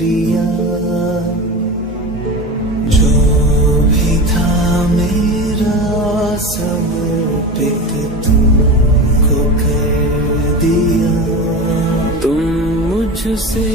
शुक्रिया, जो भी था मेरा समर्पित तुमको कर दिया। तुम मुझसे